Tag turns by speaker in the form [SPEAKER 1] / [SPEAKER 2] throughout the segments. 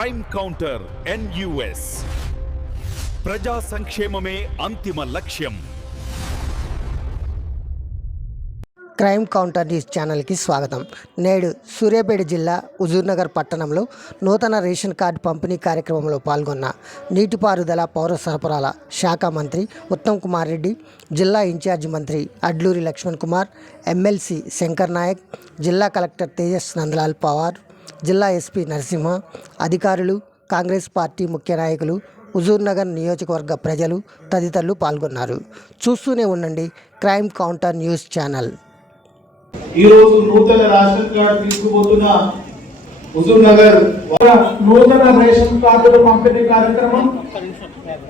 [SPEAKER 1] Crime counter NUS ప్రజా సంక్షేమమే అంతిమ లక్ష్యం.
[SPEAKER 2] క్రైమ్ కౌంటర్ న్యూస్ ఛానల్కి స్వాగతం. నేడు సూర్యాపేట జిల్లా హుజూర్నగర్ పట్టణంలో నూతన రేషన్ కార్డు పంపిణీ కార్యక్రమంలో పాల్గొన్న నీటిపారుదల పౌర సరఫరాల శాఖ మంత్రి ఉత్తమ్ కుమార్ రెడ్డి జిల్లా ఇన్ఛార్జ్ మంత్రి అడ్లూరి లక్ష్మణ్ కుమార్ ఎమ్మెల్సీ శంకర్ నాయక్ జిల్లా కలెక్టర్ తేజస్ నందలాల్ పవార్ జిల్లా ఎస్పీ నరసింహ అధికారులు కాంగ్రెస్ పార్టీ ముఖ్య నాయకులు హుజూర్నగర్ నియోజకవర్గ ప్రజలు తదితరులు పాల్గొన్నారు. చూస్తూనే ఉండండి క్రైమ్ కౌంటర్ న్యూస్ ఛానల్.
[SPEAKER 3] ఈరోజు నూతన రేషన్ కార్డు తీసుకుపోతున్న హుజూర్నగర్
[SPEAKER 4] నూతన రేషన్ కార్డుల పంపిణీ కార్యక్రమం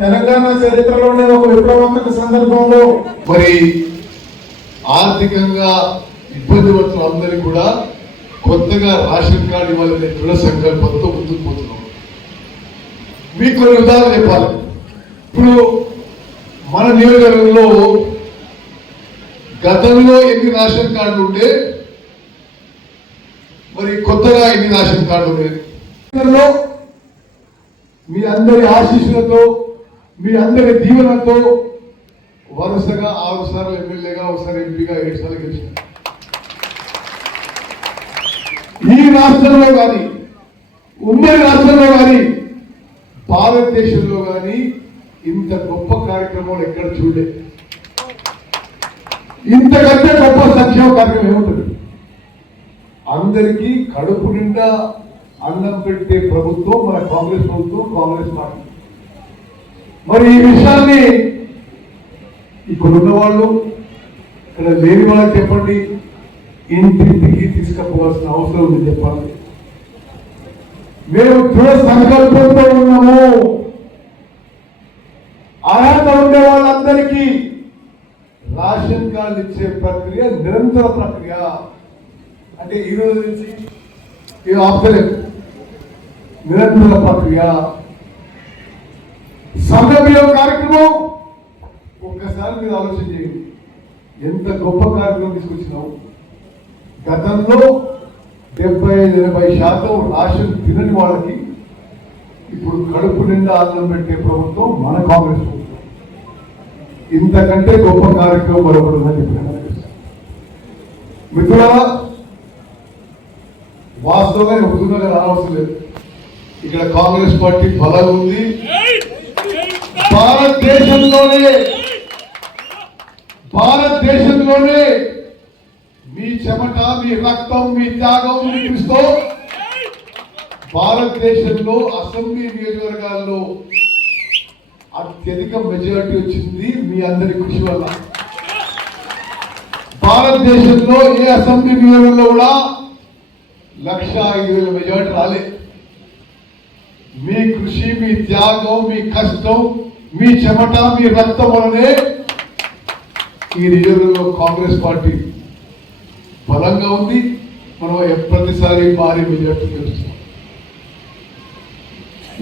[SPEAKER 4] తెలంగాణ చరిత్రలోనే ఒక విప్లవాత్మక సందర్భంలో
[SPEAKER 5] మరి ఆర్థికంగా ఇబ్బంది పడుతున్న అందరికీ కూడా కొత్తగా రేషన్ కార్డు ఇవ్వాలనే దృఢ సంకల్పంతో ముందుకు పోతున్నాం. మీకు కొన్ని ఉదాహరణ చెప్పాలి. ఇప్పుడు మన నియోజకవర్గంలో గతంలో ఎన్ని రేషన్ కార్డులు ఉంటే మరి కొత్తగా ఎన్ని రేషన్ కార్డులు ఉన్నాయి
[SPEAKER 4] మీ అందరి ఆశీస్సులతో మీ అందరి దీవెనతో
[SPEAKER 5] వరుసగా ఆరు సార్లు ఎమ్మెల్యేగా ఒకసారి ఎంపీగా ఏడు సార్లు గెలిచినారు ఈ రాష్ట్రంలో కానీ ఉమ్మడి రాష్ట్రంలో కానీ భారతదేశంలో కానీ ఇంత గొప్ప కార్యక్రమాలు ఎక్కడ చూడలేదు ఇంతకంటే గొప్ప సంక్షేమ కార్యక్రమం ఏముంటుంది? అందరికీ కడుపు నిండా అన్నం పెట్టే ప్రభుత్వం మన కాంగ్రెస్ ప్రభుత్వం కాంగ్రెస్ పార్టీ. మరి ఈ విషయాన్ని ఇక్కడ వాళ్ళు ఇక్కడ లేని వాళ్ళకి చెప్పండి. ఇంటింటికి తీసుకుపోవాల్సిన అవసరం ఉంది చెప్పాలి మేము దృఢ సంకల్పంతో ఉన్నాము. అర్హత ఉండే వాళ్ళందరికీ రేషన్ కార్డు ఇచ్చే ప్రక్రియ నిరంతర ప్రక్రియ. అంటే ఈ రోజు నుంచి ఇది ఆపలేదు నిరంతర ప్రక్రియ. సమయం కార్యక్రమం ఒక్కసారి మీరు ఆలోచన చేయండి. ఎంత గొప్ప కార్యక్రమం తీసుకొచ్చినావు? గతంలో డెబ్బై ఐదు ఎనభై శాతం రాషన్ తినని వాళ్ళకి ఇప్పుడు కడుపు నిండా అన్నం పెట్టే ప్రభుత్వం మన కాంగ్రెస్ ప్రభుత్వం. ఇంతకంటే గొప్ప కార్యక్రమం మరొకటి ఉందని చెప్పిన మిత్రులారా వాస్తవంగా ఒప్పుకున్నగా లేదు. ఇక్కడ కాంగ్రెస్ పార్టీ బలం ఉంది. భారతదేశంలోనే భారతదేశంలోనే మీ చెమట మీ రక్తం మీ త్యాగం చూపిస్తూ భారతదేశంలో అసెంబ్లీ నియోజకవర్గాల్లో అత్యధిక మెజారిటీ వచ్చింది మీ అందరి కృషి వల్ల. భారతదేశంలో ఏ అసెంబ్లీ నియోజకవర్గంలో కూడా లక్ష ఐదు వేల మెజారిటీ రాలే. మీ కృషి మీ త్యాగం మీ కష్టం మీ చెమట మీ రక్తం వలనే ఈ నియోజకవర్గంలో కాంగ్రెస్ పార్టీ బలంగా ఉంది. మనం ఎప్పటిసారి ప్రతిసారి భారీ మెజార్టీ గెలుస్తున్నాం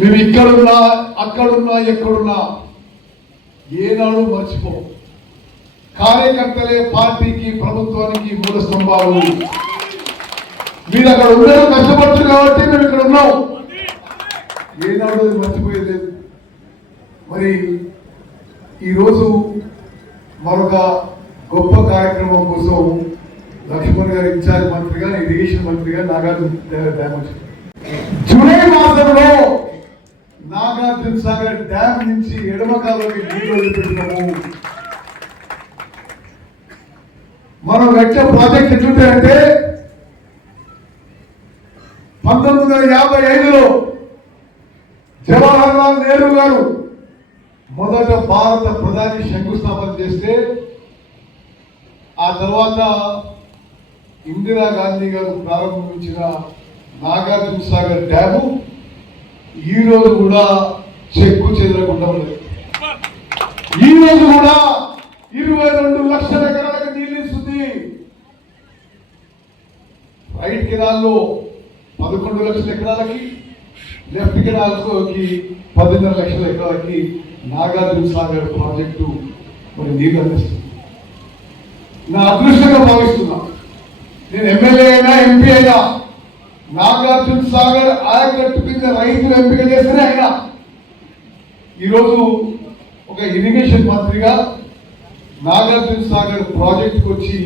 [SPEAKER 5] మేము ఇక్కడున్నా అక్కడున్నా ఎక్కడున్నా ఏనాడు మర్చిపో కార్యకర్తలే పార్టీకి ప్రభుత్వానికి మూల స్తంభాలు. మీరు అక్కడ ఉండడం కష్టపడుతున్నారు కాబట్టి మేము ఇక్కడ ఉన్నాం. ఏనాడు మర్చిపోయేది లేదు. మరి ఈరోజు మరొక గొప్ప కార్యక్రమం కోసం లక్ష్మణ్ గారు ఇన్ఛార్జ్ మంత్రిగా ఇరిగేషన్ మంత్రిగా నాగార్జున డ్యామ్ వచ్చింది జూలై మాసంలో నాగార్జున సాగర్ డ్యామ్ నుంచి ఎడమ నీళ్ళు వదిలిపెట్టినాము మనం వచ్చే ప్రాజెక్ట్ ఎట్లుంటాయంటే పంతొమ్మిది వందల యాభై ఐదులో జవహర్ లాల్ నెహ్రూ గారు మొదట భారత ప్రధాని శంకుస్థాపన చేస్తే ఆ తర్వాత ఇందిరాగాంధీ గారు ప్రారంభించిన నాగార్జున సాగర్ డ్యాము ఈరోజు కూడా చెక్కు చెదరకుండా ఉన్నది. ఈ రోజు కూడా ఇరవై రెండు లక్షల ఎకరాలకు నీళ్ళు ఇస్తుంది. రైట్ కెనాల్లో పదకొండు లక్షల ఎకరాలకి లెఫ్ట్ కెనాల్కి పదిన్నర లక్షల ఎకరాలకి నాగార్జున సాగర్ ప్రాజెక్టు మరి నీళ్ళు అందిస్తుంది. నా అదృష్టంగా భావిస్తున్నా. నేను ఎమ్మెల్యే అయినా ఎంపీ అయినా నాగార్జున సాగర్ ఆయకట్టు కింద రైతులు ఎంపిక చేస్తేనే ఆయన. ఈరోజు ఒక ఇరిగేషన్ మంత్రిగా నాగార్జున సాగర్ ప్రాజెక్టుకు వచ్చి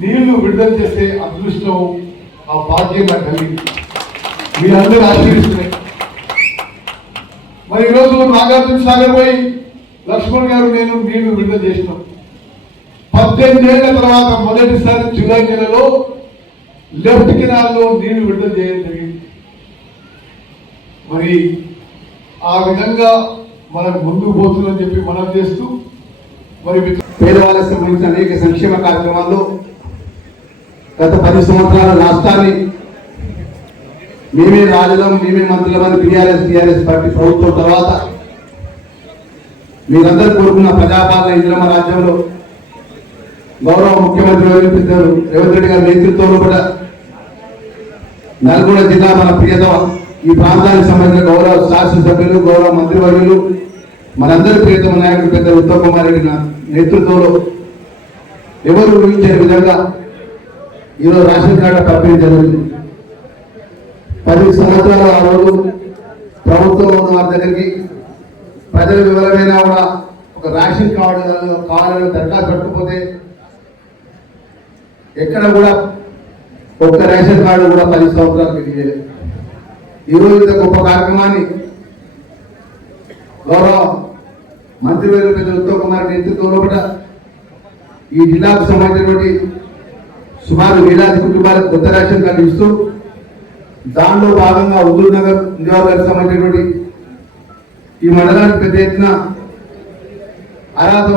[SPEAKER 5] నీళ్ళు విడుదల చేసే అదృష్టం ఆ భాగ్యం నాకు కలిగింది. మీరందరూ ఆశీర్వదిస్తున్నాయి మరి ఈరోజు నాగార్జున సాగర్ పోయి లక్ష్మణ్ గారు నేను నీళ్ళు విడుదల చేసినాం. పద్దెనిమిదేళ్ళ తర్వాత మొదటిసారి జూలై నెలలో లెఫ్ట్ కెనాల్లో నీళ్ళు విడుదల చేయడం జరిగింది. మరి ఆ విధంగా మనం ముందుకు పోతుందని చెప్పి మనం చేస్తూ మరి
[SPEAKER 6] పేదవాళ్ళకి సంబంధించిన అనేక సంక్షేమ కార్యక్రమాల్లో గత పది సంవత్సరాల రాష్ట్రాన్ని మేమే రాజులం మేమే మంత్రులమని టీఆర్ఎస్ టీఆర్ఎస్ పార్టీ ప్రభుత్వం తర్వాత మీరందరూ కోరుకున్న ప్రజాపాలన ఇంద్రమ రాజ్యంలో గౌరవ ముఖ్యమంత్రి వినిపించారు రేవంత్ రెడ్డి గారి నేతృత్వంలో కూడా నల్గొండ జిల్లా మన ప్రియతమ ఈ ప్రాంతానికి సంబంధించిన గౌరవ శాసనసభ్యులు గౌరవ మంత్రివర్యులు మనందరి ప్రియతమ నాయకుడు పెద్ద ఉత్తమ్ కుమార్ రెడ్డి నేతృత్వంలో ఎవరు ఊహించని విధంగా ఈరోజు రేషన్ కార్డు పంపిణీ జరుగుతుంది. పది సంవత్సరాల ఆ రోజు ప్రభుత్వం ఉన్న వారి దగ్గరికి ప్రజల వివరమైనా కూడా ఒక రేషన్ కార్డు కావాలని దరఖాస్తు పెట్టకపోతే ఎక్కడ కూడా ఒక్క రేషన్ కార్డు కూడా పది సంవత్సరాలు తెలియలేదు ఈరోజు ఇంత గొప్ప కార్యక్రమాన్ని గౌరవ మంత్రివర్యులు పెద్ద ఉత్తమ్ కుమార్ నేతృత్వంలో కూడా ఈ జిల్లాకు సంబంధించినటువంటి సుమారు వేలాది కుటుంబాలకు కొత్త రేషన్ కార్డు ఇస్తూ దానిలో భాగంగా హుజూర్ నగర్ నియోజకవర్గానికి సంబంధించినటువంటి ఈ మండలానికి పెద్ద ఎత్తున అర్హత